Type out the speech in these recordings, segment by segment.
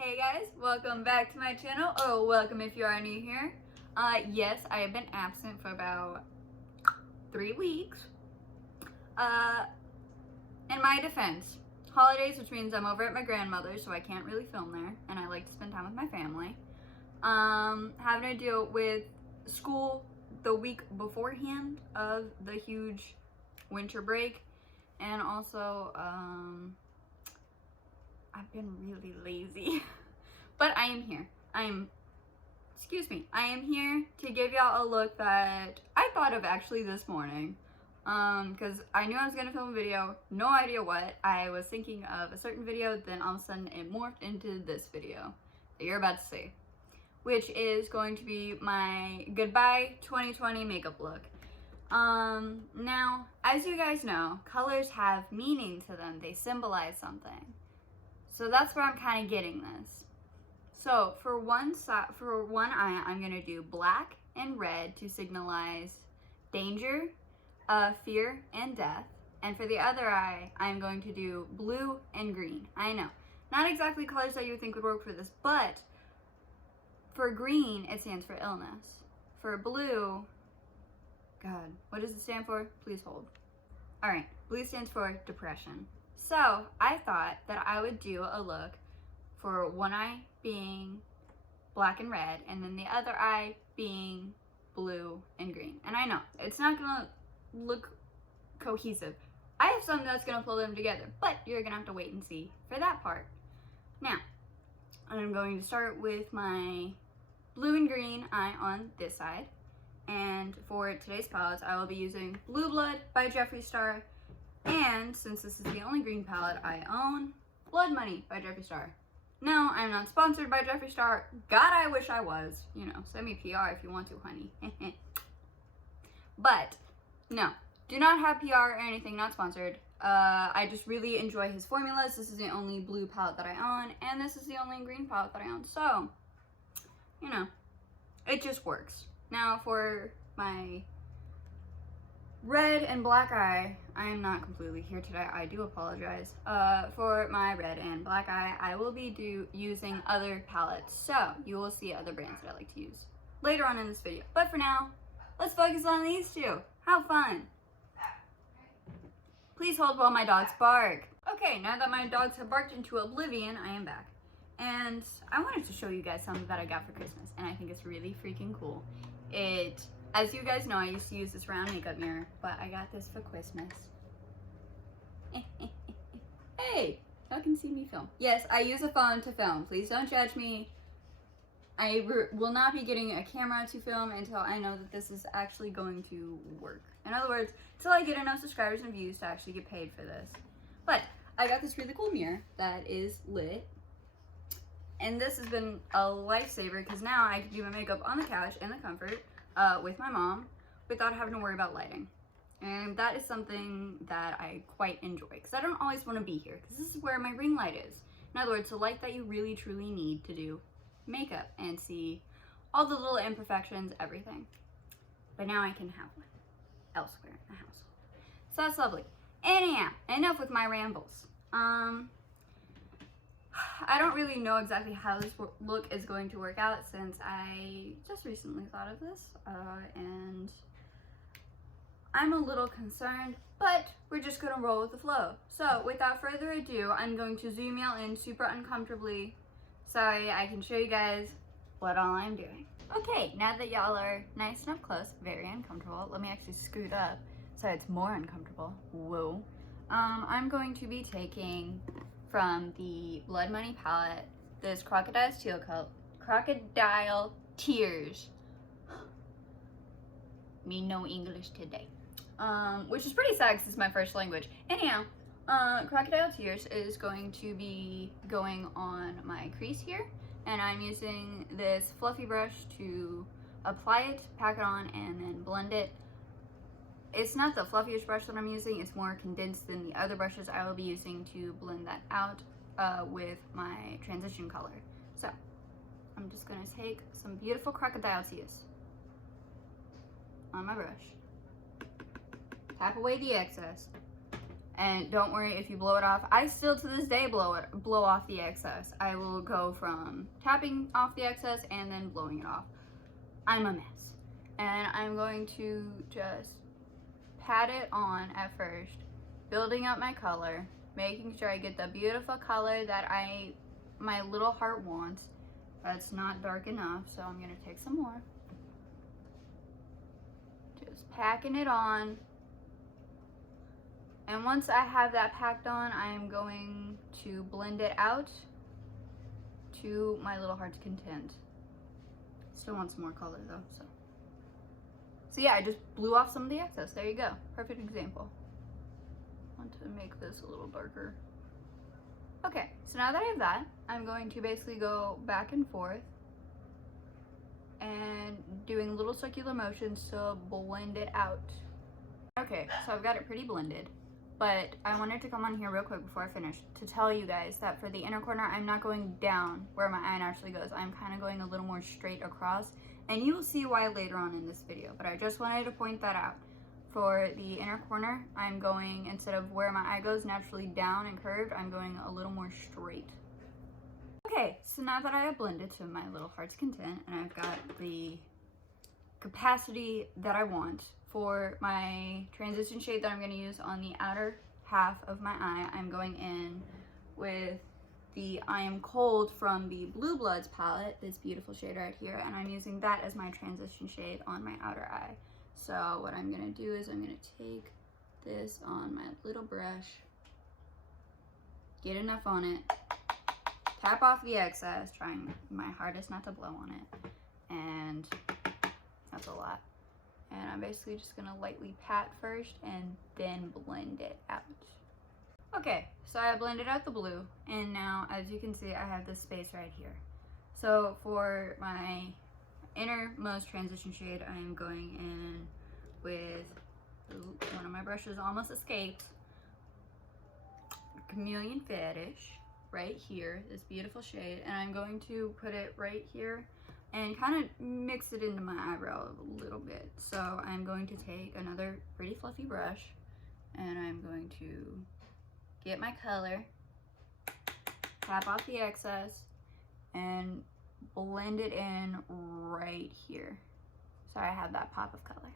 Hey guys, welcome back to my channel. Oh, welcome if you are new here. Yes, I have been absent for about 3 weeks. In my defense, holidays, which means I'm over at my grandmother's, so I can't really film there, and I like to spend time with my family. Having to deal with school the week beforehand of the huge winter break, and also, I've been really lazy, but I am here. I am here to give y'all a look that I thought of actually this morning, because I knew I was gonna film a video, no idea what. I was thinking of a certain video, then all of a sudden it morphed into this video that you're about to see, which is going to be my goodbye 2020 makeup look. Now, as you guys know, colors have meaning to them. They symbolize something. So that's where I'm kind of getting this. So for one eye, I'm gonna do black and red to signalize danger, fear, and death. And for the other eye, I'm going to do blue and green. I know, not exactly colors that you would think would work for this, but for green, it stands for illness. For blue, God, what does it stand for? Please hold. All right, blue stands for depression. So I thought that I would do a look for one eye being black and red, and then the other eye being blue and green. And I know, it's not gonna look cohesive. I have something that's gonna pull them together, but you're gonna have to wait and see for that part. Now, I'm going to start with my blue and green eye on this side. And for today's palettes, I will be using Blue Blood by Jeffree Star. And since this is the only green palette I own, Blood Money by Jeffree Star. No, I'm not sponsored by Jeffree Star. God, I wish I was. You know, send me PR if you want to, honey. But, no, do not have PR or anything, not sponsored. I just really enjoy his formulas. This is the only blue palette that I own, and this is the only green palette that I own. So, you know, it just works. Now, for my red and black eye, I am not completely here today. I do apologize. For my red and black eye, I will be using other palettes. So you will see other brands that I like to use later on in this video. But for now, let's focus on these two. How fun. Please hold while my dogs bark. Okay, now that my dogs have barked into oblivion, I am back. And I wanted to show you guys something that I got for Christmas, and I think it's really freaking cool. As you guys know, I used to use this round makeup mirror, but I got this for Christmas. Hey, y'all can see me film. Yes, I use a phone to film. Please don't judge me. I will not be getting a camera to film until I know that this is actually going to work. In other words, until I get enough subscribers and views to actually get paid for this. But I got this really cool mirror that is lit. And this has been a lifesaver because now I can do my makeup on the couch in the comfort with my mom without having to worry about lighting. And that is something that I quite enjoy because I don't always want to be here because this is where my ring light is. In other words, the light that you really truly need to do makeup and see all the little imperfections, everything. But now I can have one elsewhere in the household. So that's lovely. Anyhow, enough with my rambles. I don't really know exactly how this look is going to work out since I just recently thought of this, and I'm a little concerned, but we're just gonna roll with the flow. So without further ado, I'm going to zoom y'all in super uncomfortably so I can show you guys what all I'm doing. Okay, now that y'all are nice and up close, very uncomfortable, let me actually scoot up so it's more uncomfortable. Whoa. I'm going to be taking from the Blood Money palette this Crocodile Tears. Me no English today. Which is pretty sad because it's my first language. Anyhow, Crocodile Tears is going to be going on my crease here, and I'm using this fluffy brush to apply it, pack it on, and then blend it. It's not the fluffiest brush that I'm using, it's more condensed than the other brushes I will be using to blend that out with my transition color. So, I'm just going to take some beautiful Crocodile Tears on my brush, tap away the excess, And don't worry if you blow it off. I still to this day blow off the excess. I will go from tapping off the excess and then blowing it off. I'm a mess. And I'm going to just pat it on at first, building up my color, making sure I get the beautiful color that my little heart wants. That's not dark enough, so I'm gonna take some more. Just packing it on. And once I have that packed on, I am going to blend it out to my little heart's content. Still want some more color though, so yeah, I just blew off some of the excess. There you go. Perfect example. Want to make this a little darker. Okay, so now that I have that, I'm going to basically go back and forth and doing little circular motions to blend it out. Okay, so I've got it pretty blended. But I wanted to come on here real quick before I finish to tell you guys that for the inner corner, I'm not going down where my eye naturally goes. I'm kind of going a little more straight across, and you will see why later on in this video. But I just wanted to point that out. For the inner corner, I'm going, instead of where my eye goes naturally down and curved, I'm going a little more straight. Okay, so now that I have blended to my little heart's content, and I've got the capacity that I want, for my transition shade that I'm going to use on the outer half of my eye, I'm going in with the I Am Cold from the Blue Bloods palette, this beautiful shade right here, and I'm using that as my transition shade on my outer eye. So what I'm going to do is I'm going to take this on my little brush, get enough on it, tap off the excess, trying my hardest not to blow on it, and that's a lot. And I'm basically just gonna lightly pat first and then blend it out. Okay, so I blended out the blue, and now as you can see, I have this space right here. So for my innermost transition shade, I am going in with, one of my brushes almost escaped, Chameleon Fetish, right here, this beautiful shade, and I'm going to put it right here and kind of mix it into my eyebrow a little bit. So I'm going to take another pretty fluffy brush, and I'm going to get my color, tap off the excess, and blend it in right here, so I have that pop of color.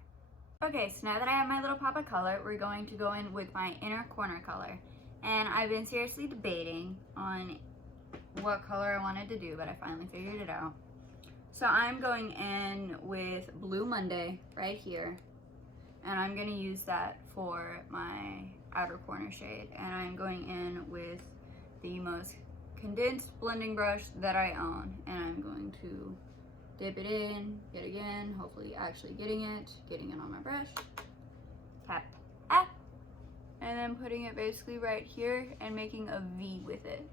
Okay, so now that I have my little pop of color, we're going to go in with my inner corner color. And I've been seriously debating on what color I wanted to do, but I finally figured it out. So I'm going in with Blue Monday right here, and I'm going to use that for my outer corner shade. And I'm going in with the most condensed blending brush that I own, and I'm going to dip it in yet again, hopefully actually getting it on my brush, tap, and then putting it basically right here and making a V with it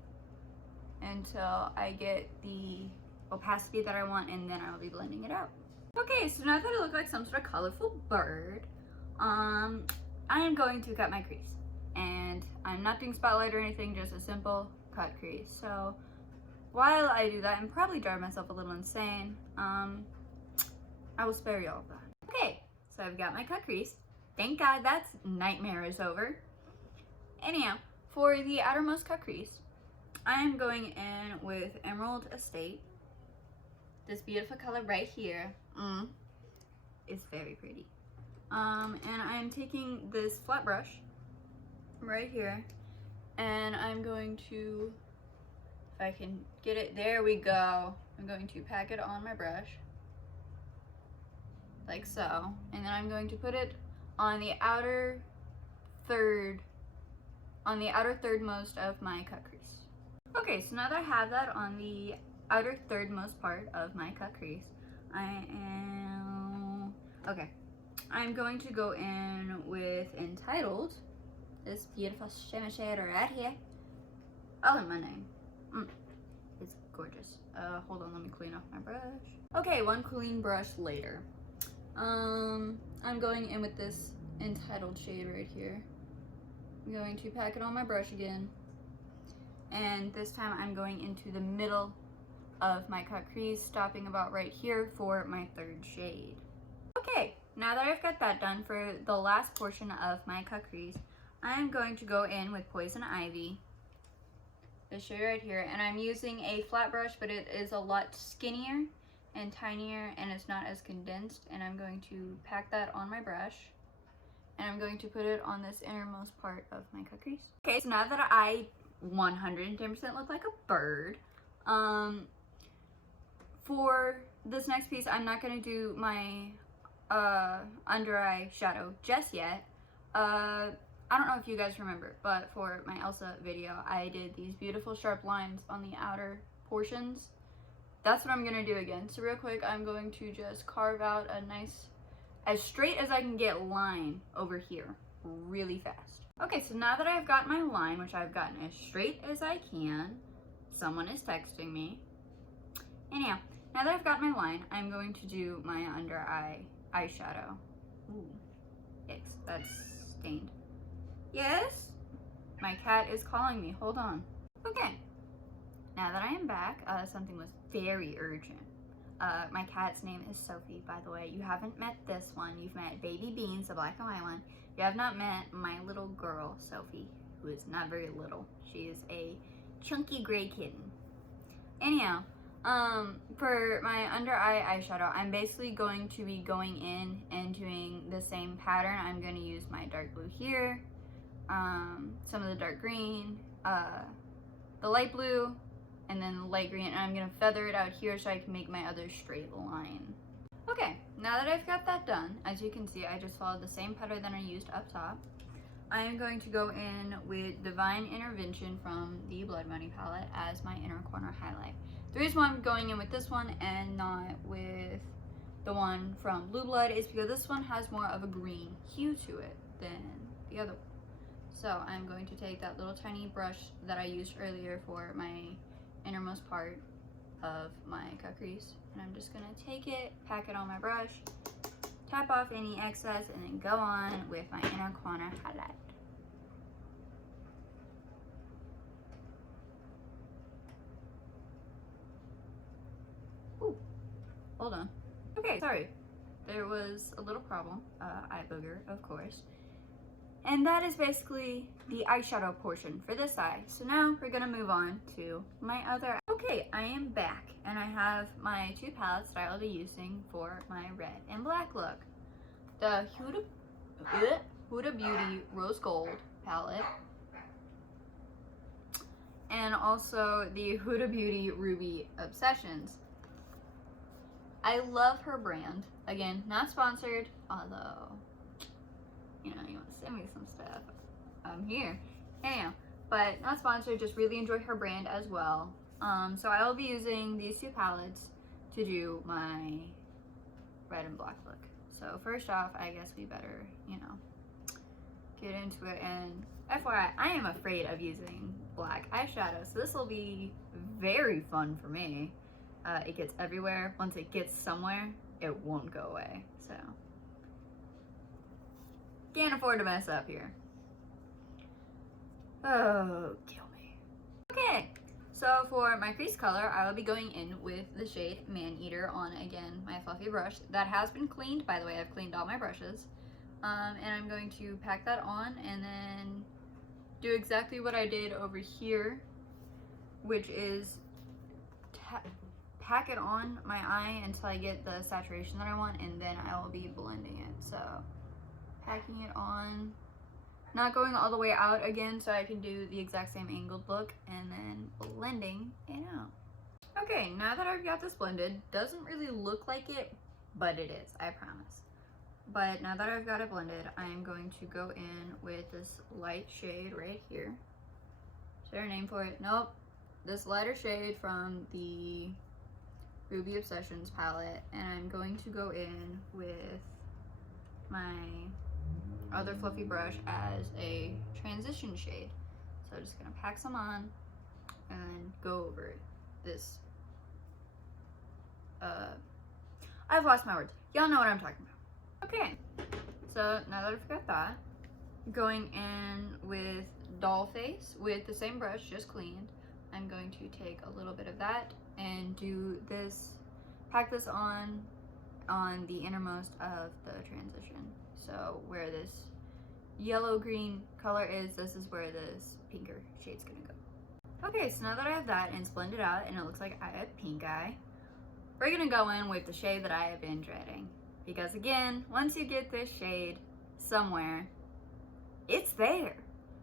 until I get the opacity that I want, and then I will be blending it out. Okay, so now that I look like some sort of colorful bird, I am going to cut my crease. And I'm not doing spotlight or anything, just a simple cut crease. So while I do that and probably drive myself a little insane, I will spare you all of that. Okay, so I've got my cut crease. Thank God that nightmare is over. Anyhow, for the outermost cut crease, I am going in with Emerald Estate. This beautiful color right here. It's very pretty. And I'm taking this flat brush right here, and I'm going to, if I can get it, there we go. I'm going to pack it on my brush, like so. And then I'm going to put it on the outer third most of my cut crease. Okay, so now that I have that on the outer third most part of my cut crease, I'm going to go in with Entitled, this beautiful shimmer shade right here. All in my name. It's gorgeous. Hold on, let me clean off my brush. Okay, one clean brush later. I'm going in with this Entitled shade right here. I'm going to pack it on my brush again. And this time I'm going into the middle of my cut crease, stopping about right here for my third shade. Okay, now that I've got that done for the last portion of my cut crease, I'm going to go in with Poison Ivy, this shade right here, and I'm using a flat brush, but it is a lot skinnier and tinier, and it's not as condensed, and I'm going to pack that on my brush, and I'm going to put it on this innermost part of my cut crease. Okay, so now that I 110% look like a bird, for this next piece, I'm not going to do my under eye shadow just yet. I don't know if you guys remember, but for my Elsa video, I did these beautiful sharp lines on the outer portions. That's what I'm gonna do again. So real quick, I'm going to just carve out a nice, as straight as I can get line over here, really fast. Okay, so now that I've got my line, which I've gotten as straight as I can, someone is texting me. Anyhow, now that I've got my line, I'm going to do my under eye eyeshadow. Ooh, yikes, that's stained. Yes? My cat is calling me. Hold on. Okay. Now that I am back, something was very urgent. My cat's name is Sophie, by the way. You haven't met this one. You've met Baby Beans, the black and white one. You have not met my little girl, Sophie, who is not very little. She is a chunky gray kitten. Anyhow, for my under eye eyeshadow, I'm basically going to be going in and doing the same pattern. I'm going to use my dark blue here, some of the dark green, the light blue, and then the light green, and I'm going to feather it out here so I can make my other straight line. Okay, now that I've got that done, as you can see, I just followed the same pattern that I used up top. I am going to go in with Divine Intervention from the Blood Money palette as my inner corner highlight. The reason why I'm going in with this one and not with the one from Blue Blood is because this one has more of a green hue to it than the other one. So I'm going to take that little tiny brush that I used earlier for my innermost part of my cut crease, and I'm just gonna take it, pack it on my brush, tap off any excess, and then go on with my inner corner highlight. Ooh, hold on. Okay, sorry. There was a little problem, eye booger, of course. And that is basically the eyeshadow portion for this eye. So now we're gonna move on to my other eye. Okay, I am back, and I have my two palettes that I will be using for my red and black look. The Huda Beauty Rose Gold palette, and also the Huda Beauty Ruby Obsessions. I love her brand. Again, not sponsored, although, you know, you want to send me some stuff, I'm here. Anyhow, but not sponsored, just really enjoy her brand as well. So I will be using these two palettes to do my red and black look. So first off, I guess we better, you know, get into it. And FYI, I am afraid of using black eyeshadow, so this will be very fun for me. It gets everywhere. Once it gets somewhere, it won't go away. So can't afford to mess up here. Oh, kill me. Okay, so for my crease color, I will be going in with the shade Maneater on, again, my fluffy brush. That has been cleaned, by the way. I've cleaned all my brushes. And I'm going to pack that on and then do exactly what I did over here, which is pack it on my eye until I get the saturation that I want, and then I will be blending it. So packing it on, not going all the way out again so I can do the exact same angled look, and then blending it out. Okay, now that I've got this blended, doesn't really look like it, but it is, I promise. But now that I've got it blended, I am going to go in with this light shade right here. Is there a name for it? Nope. This lighter shade from the Ruby Obsessions palette, and I'm going to go in with my other fluffy brush as a transition shade. So I'm just gonna pack some on and go over this. I've lost my words. Y'all know what I'm talking about. Okay, so now that I've got that, going in with Dollface with the same brush, just cleaned. I'm going to take a little bit of that and do this, pack this on the innermost of the transition. So where this yellow-green color is, this is where this pinker shade's gonna go. Okay, so now that I have that and it's blended out and it looks like I have pink eye, we're gonna go in with the shade that I have been dreading. Because again, once you get this shade somewhere, it's there.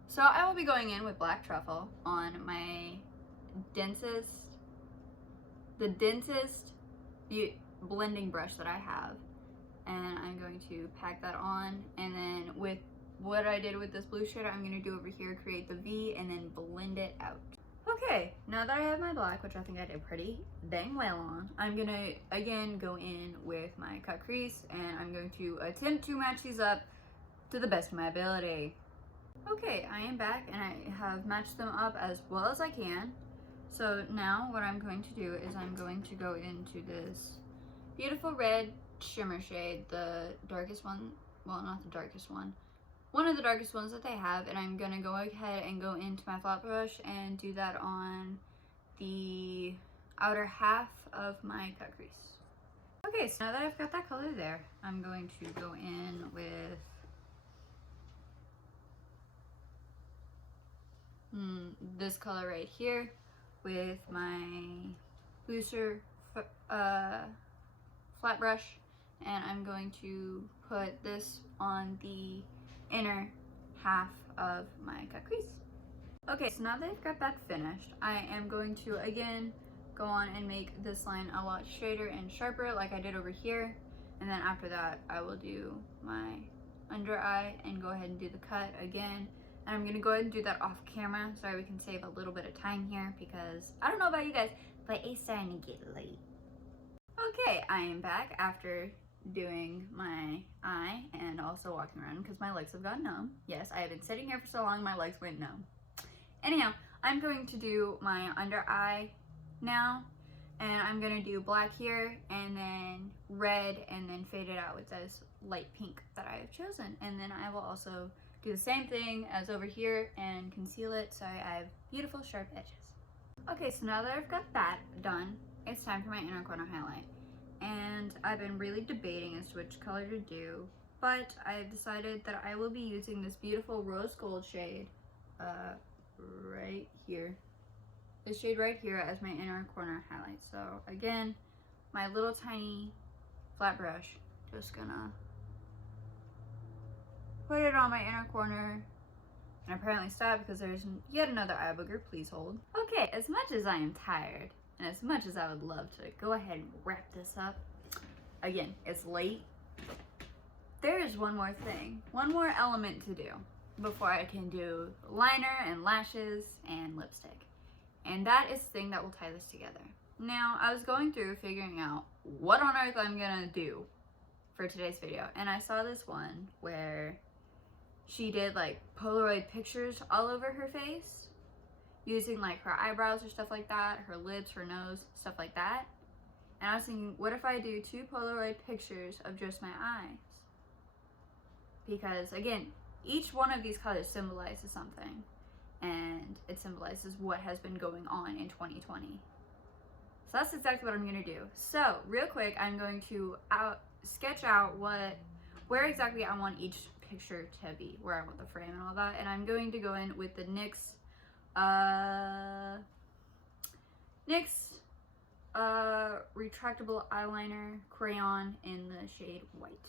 So I will be going in with Black Truffle on my the densest blending brush that I have. And I'm going to pack that on, and then with what I did with this blue shade, I'm gonna do over here, create the V and then blend it out. Okay, now that I have my black, which I think I did pretty dang well on, I'm gonna again go in with my cut crease and I'm going to attempt to match these up to the best of my ability. Okay, I am back and I have matched them up as well as I can. So now what I'm going to do is I'm going to go into this beautiful red shimmer shade, the darkest one, well, not the darkest one, one of the darkest ones that they have, and I'm gonna go ahead and go into my flat brush and do that on the outer half of my cut crease. Okay, so now that I've got that color there, I'm going to go in with this color right here with my looser flat brush, and I'm going to put this on the inner half of my cut crease. Okay, so now that I've got that finished, I am going to again go on and make this line a lot straighter and sharper like I did over here, and then after that I will do my under eye and go ahead and do the cut again. And I'm gonna go ahead and do that off camera so we can save a little bit of time here, because I don't know about you guys, but it's starting to get late. Okay, I am back after doing my eye and also walking around because my legs have gone numb. Yes, I have been sitting here for so long my legs went numb. Anyhow, I'm going to do my under eye now, and I'm gonna do black here and then red and then fade it out with this light pink that I have chosen. And then I will also do the same thing as over here and conceal it so I have beautiful sharp edges. Okay, so now that I've got that done, it's time for my inner corner highlight. And I've been really debating as to which color to do, but I've decided that I will be using this beautiful rose gold shade right here. This shade right here as my inner corner highlight. So again, my little tiny flat brush, just gonna put it on my inner corner and apparently stop because there's yet another eye booger. Please hold. Okay, as much as I am tired and as much as I would love to go ahead and wrap this up, again, it's late. There is one more thing, one more element to do before I can do liner and lashes and lipstick. And that is the thing that will tie this together. Now, I was going through figuring out what on earth I'm gonna do for today's video, and I saw this one where she did like Polaroid pictures all over her face using like her eyebrows or stuff like that, her lips, her nose, stuff like that. And I was thinking, what if I do 2 Polaroid pictures of just my eyes? Because again, each one of these colors symbolizes something, and it symbolizes what has been going on in 2020. So that's exactly what I'm gonna do. So real quick, I'm going to sketch out where exactly I want each picture to be, where I want the frame and all that, and I'm going to go in with the NYX retractable eyeliner crayon in the shade white.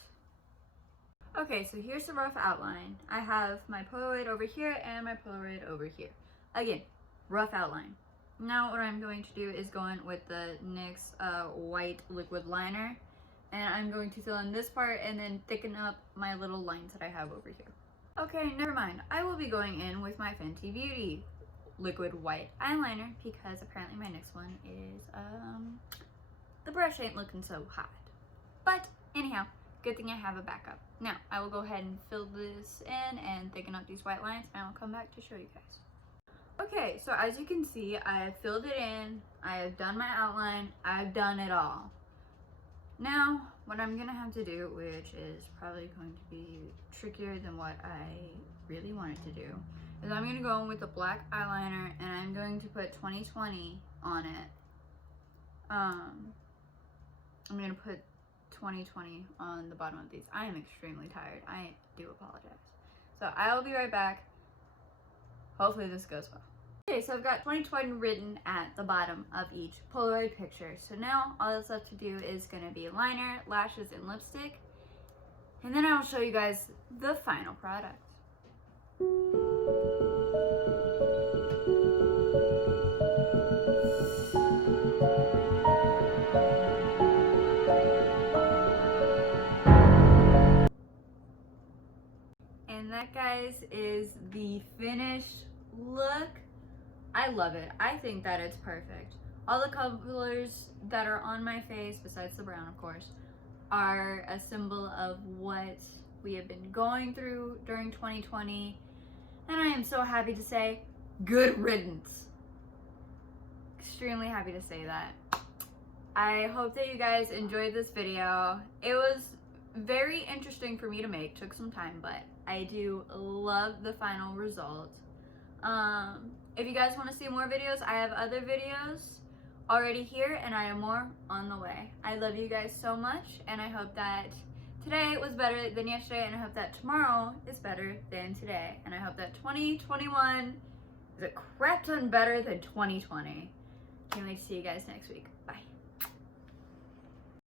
Okay, so here's the rough outline. I have my Polaroid over here and my Polaroid over here. Again, rough outline. Now what I'm going to do is go in with the NYX white liquid liner, and I'm going to fill in this part and then thicken up my little lines that I have over here. Okay, never mind. I will be going in with my Fenty Beauty liquid white eyeliner because apparently my next one is, the brush ain't looking so hot. But anyhow, good thing I have a backup. Now, I will go ahead and fill this in and thicken up these white lines, and I'll come back to show you guys. Okay, so as you can see, I have filled it in, I have done my outline, I've done it all. Now, what I'm gonna have to do, which is probably going to be trickier than what I really wanted to do, is I'm gonna go in with the black eyeliner and I'm going to put 2020 on it. I'm gonna put 2020 on the bottom of these. I am extremely tired. I do apologize. So I will be right back. Hopefully this goes well. Okay, so I've got 2020 written at the bottom of each Polaroid picture. So now all that's left to do is gonna be liner, lashes, and lipstick. And then I'll show you guys the final product. And that, guys, is the finished look. I love it. I think that it's perfect. All the colors that are on my face, besides the brown of course, are a symbol of what we have been going through during 2020. And I am so happy to say, good riddance. Extremely happy to say that. I hope that you guys enjoyed this video. It was very interesting for me to make, took some time, but I do love the final result. If you guys want to see more videos, I have other videos already here, and I have more on the way. I love you guys so much, and I hope that today was better than yesterday, and I hope that tomorrow is better than today, and I hope that 2021 is a crap ton better than 2020. Can't wait to see you guys next week. Bye.